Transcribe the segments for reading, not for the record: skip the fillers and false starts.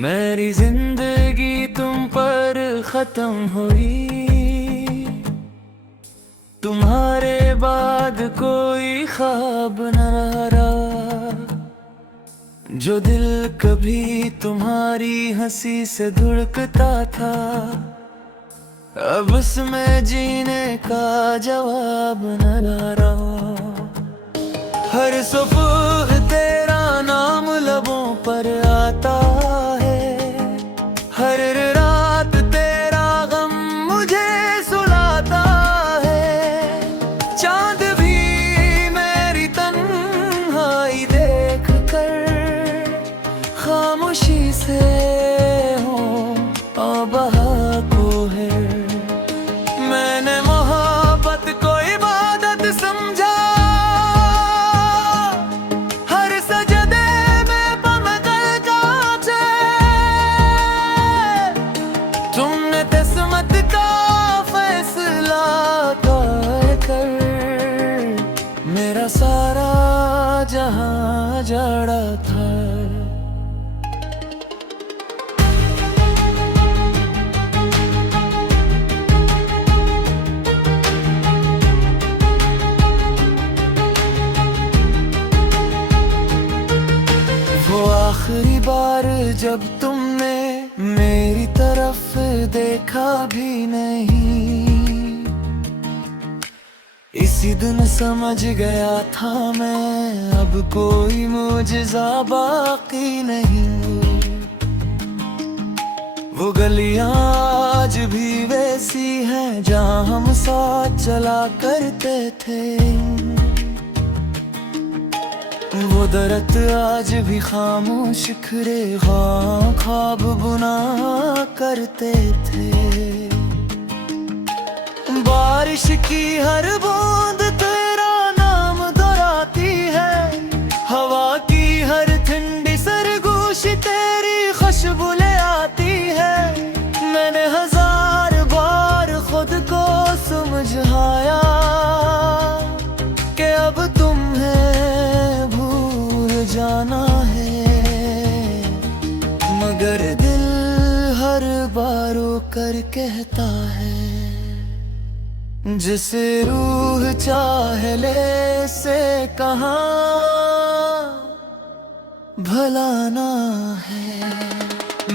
मेरी जिंदगी तुम पर खत्म हुई, तुम्हारे बाद कोई ख्वाब न रहा। जो दिल कभी तुम्हारी हंसी से धड़कता था, अब उसमें जीने का जवाब न रहा। हर सुबह तेरा नाम लबों पर आता है, हर रात तेरा गम मुझे सुलाता है। चांद भी मेरी तन्हाई देख कर खामोशी से हो बहा को है। मैंने मोहब्बत को इबादत समझा, तुमने किस्मत का फैसला कर मेरा सारा जहां जड़ा था। वो आखिरी बार जब तुमने मेरी तरफ देखा भी नहीं, इसी दिन समझ गया था मैं अब कोई मुझसे बाकी नहीं। वो गलियां आज भी वैसी हैं जहां हम साथ चला करते थे। वो दरख्त आज भी खामोश खड़े ख्वाब बुना करते थे। बारिश की हर बूंद तेरा नाम दोहराती है, हवा की हर ठंडी सरगोश तेरी खुशबू ले आती है। मैंने हजार बार खुद को समझाया कि अब तुम्हें भूल जाना है, मगर दिल हर बार कर कहता है जिसे रूह चाहे ले से कहाँ भलाना है।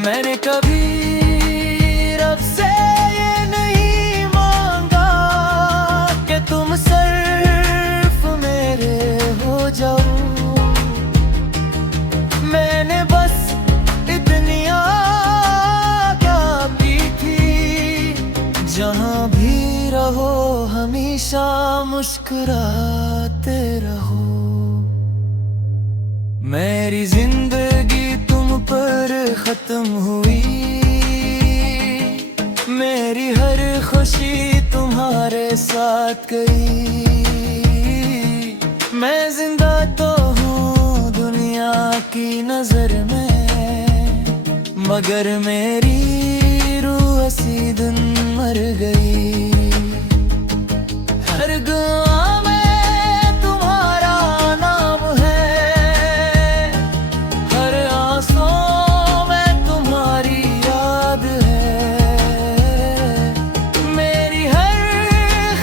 मैंने कभी रब से ये नहीं मांगा कि तुम सिर्फ मेरे हो जाओ। मैंने बस इतनी आज्ञा की थी, जहां भी रहो हमेशा मुस्कुराते रहो। मेरी जिंदगी तुम पर खत्म हुई, मेरी हर खुशी तुम्हारे साथ गई। मैं जिंदा तो हूँ दुनिया की नजर में, मगर मेरी रूह हसी दिन मर गई। हर गम में तुम्हारा नाम है, हर आंसू में तुम्हारी याद है। मेरी हर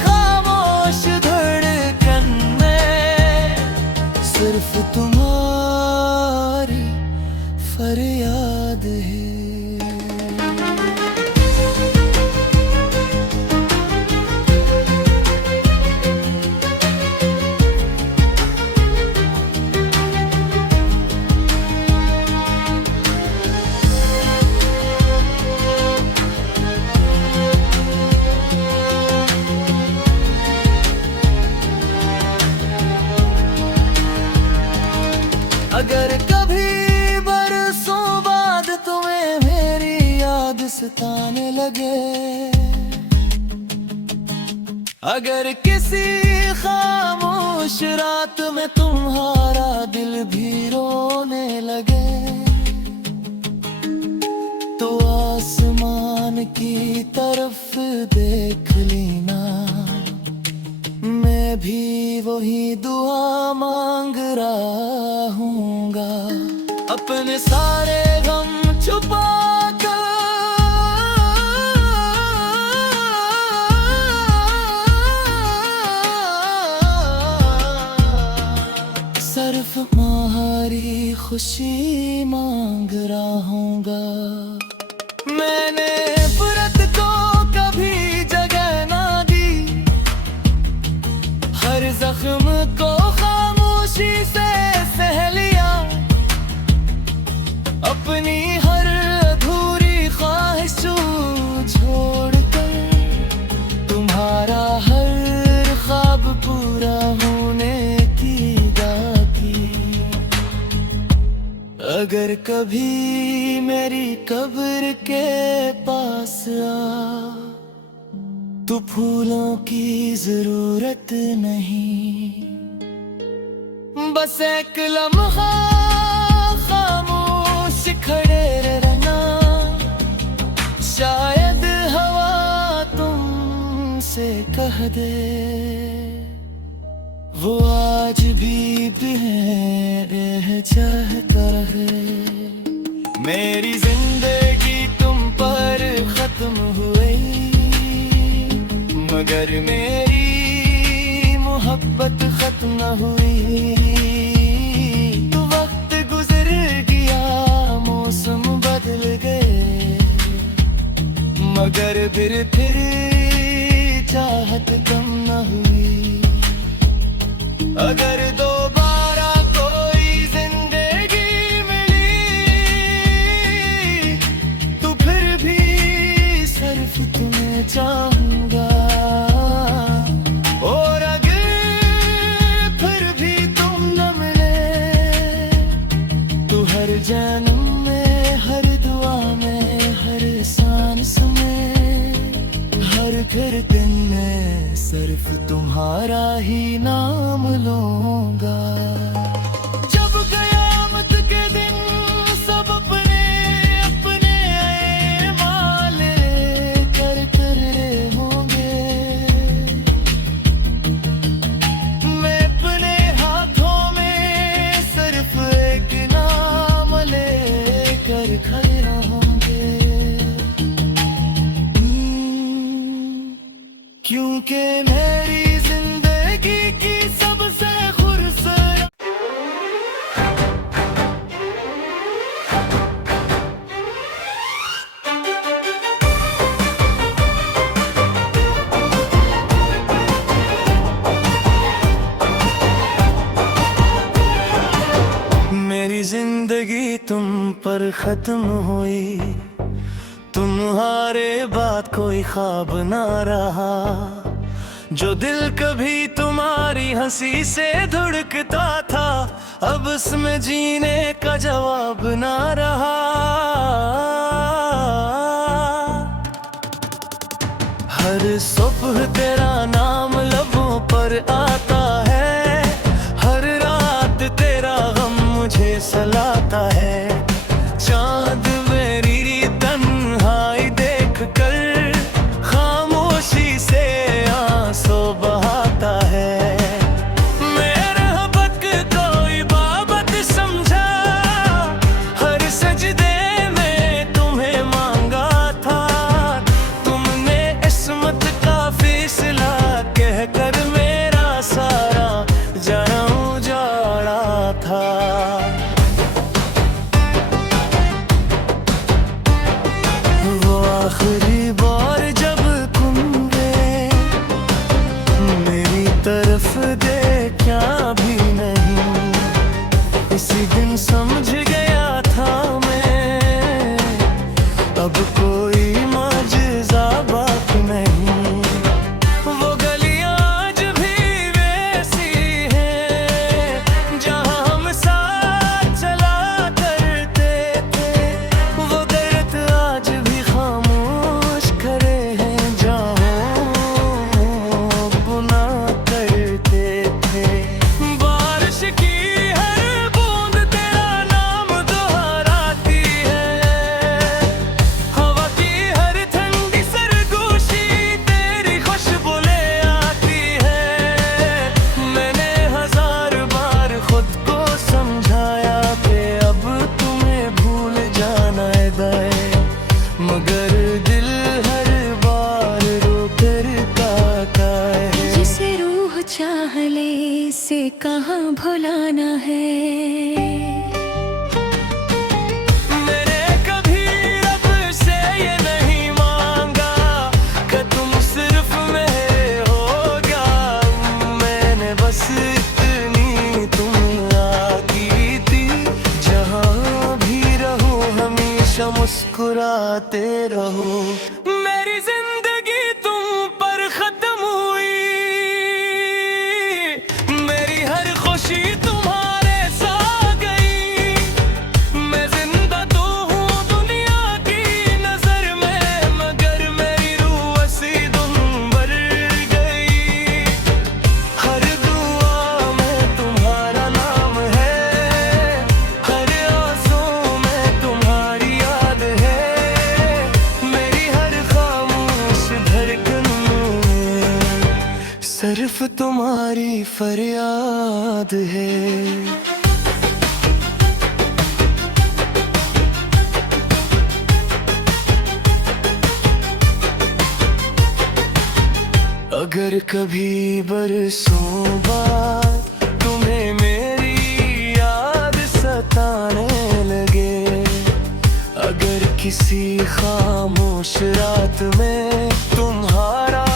खामोश धड़कन में सिर्फ तुम्हारी फरियाद है। अगर कभी बरसों बाद तुम्हें मेरी याद सताने लगे, अगर किसी खामोश रात में तुम्हारा दिल भी रोने लगे, तो आसमान की तरफ देख लेना, मैं भी वही दुआ मांग रहा हूँगा। अपने सारे गम छुपा कर सिर्फ तुम्हारी खुशी मांग रहा हूँगा। मैंने फुरत को कभी जगह ना दी, हर जख्म को खामोशी से सह लिया। अपनी हर अधूरी ख्वाहिश छोड़कर तुम्हारा हर ख्वाब पूरा होने की दुआ की। अगर कभी मेरी कब्र के पास आ, तो फूलों की जरूरत नहीं, बस एक लम्हा खामोश खड़े रहना। शायद हवा तुमसे कह दे वो आज भी रह चाहता है। मेरी जिंदगी तुम पर खत्म हुई, मगर मेरी मोहब्बत खत्म न हुई। वक्त गुजर गया, मौसम बदल गए, मगर फिर चाहत कम न हुई। अगर दोबारा कोई जिंदगी मिली, तो फिर भी सिर्फ तुम्हें चाहूंगा। और अगर फिर भी तुम न मिले, तो हर जन्म में, हर दुआ में, हर सांस में, हर धड़कन में सिर्फ तुम्हारा ही नाम लूंगा। जब कयामत के दिन सब अपने अपने माले कर रहे होंगे, मैं अपने हाथों में सिर्फ एक नाम लेकर खड़े होंगे। क्योंकि मेरी जिंदगी की सबसे खूबसूरत मेरी जिंदगी तुम पर खत्म हुई, तुम्हारे बाद कोई ख्वाब ना रहा। जो दिल कभी तुम्हारी हंसी से धड़कता था, अब उसमें जीने का जवाब ना रहा। हर सुबह तेरा नाम लबों पर आता है, हर रात तेरा गम मुझे सलाता है। चांद मेरी तन्हाई देख कर खामोशी से आंसू बहाता है। मेरे हक को इबादत समझा, हर सजदे में तुम्हें मांगा था। तुमने इस्मत का फैसला कह भुलाना है। मैंने कभी रब से ये नहीं मांगा कि तुम सिर्फ मेरे हो क्या, मैंने बस इतनी तुम आकी थी, जहाँ भी रहूं हमेशा मुस्कुराते रहो। मेरी जिंदगी तुम पर खत्म हुई, मेरी हर खुशी तुम्हारे साथ गई, मैं जिंदा तो हूँ दुनिया की नजर में, मगर मेरी रूह हंसी तुम भर गई। हर दुआ में तुम्हारा नाम है, हर आंसू में तुम्हारी याद है, मेरी हर खामोश धड़कन में सिर्फ तुम्हारी फरियाद है। अगर कभी बरसों बाद तुम्हें मेरी याद सताने लगे, अगर किसी खामोश रात में तुम्हारा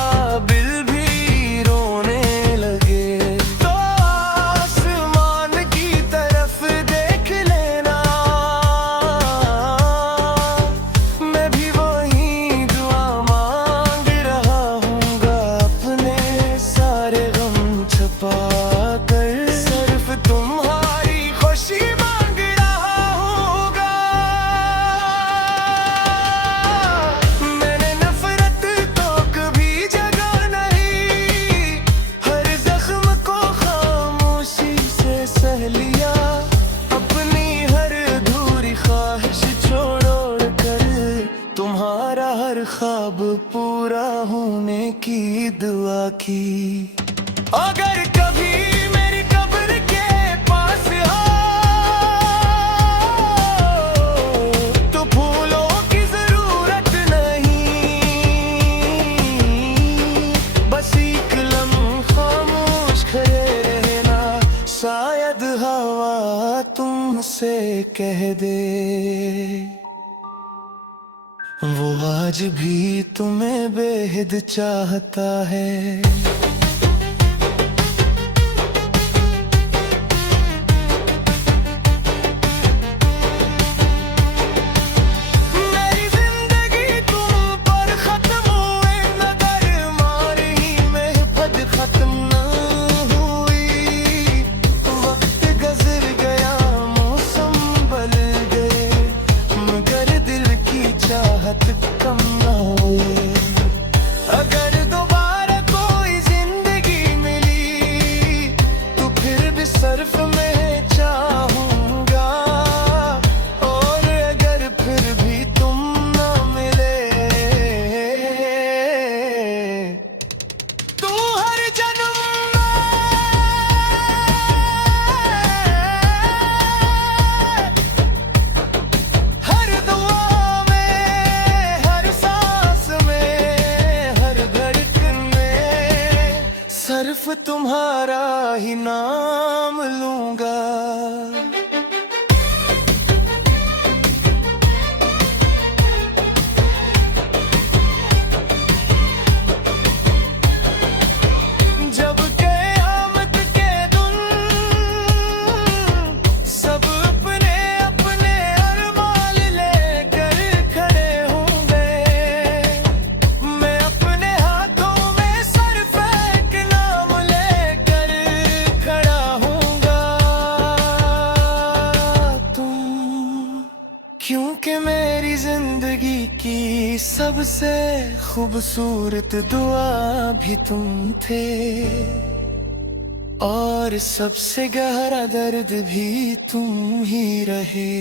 दिल भी रोने लगे, तो आसमान की तरफ देख लेना, मैं भी वही दुआ मांग रहा हूँगा, अपने सारे गम छुपा कर सिर्फ तुम्हारी खुशी मांग रहा हूँगा। मैंने नफरत तो कभी जगा नहीं, हर जख्म को खामोशी से सह लिया, अपनी हर अधूरी ख्वाहिश छोड़ कर तुम्हारा हर ख्वाब पूरा होने की दुआ की। अगर कभी मेरी कब्र के पास आओ तो फूलों की जरूरत नहीं, बस एक लम्हा खामोश खड़े रहना, शायद हवा तुमसे कह दे वो आज भी तुम्हें बेहद चाहता है। मेरी जिंदगी तुम पर खत्म हुए, मगर मारी महफद खत्म न हुई, वक्त गुजर गया मौसम बदल गए, मगर दिल की चाहत कम न हुई। अगर दोबारा कोई जिंदगी मिली तो फिर भी सिर्फ मैं चाहूंगा, और अगर फिर भी तुम न मिले तो हर जन्म हर दुआ में, हर सांस में, हर धड़कन में सिर्फ तुम्हारा ही नाम लूंगा। जब क़यामत के दिन सब अपने अपने अरमान लेकर खड़े होंगे, मैं अपने हाथों में सिर्फ एक नाम लेकर खड़ा हूँगा, तुम, क्योंकि मेरी जिंदगी की सबसे खूबसूरत दुआ भी तुम थे, और सबसे गहरा दर्द भी तुम ही रहे।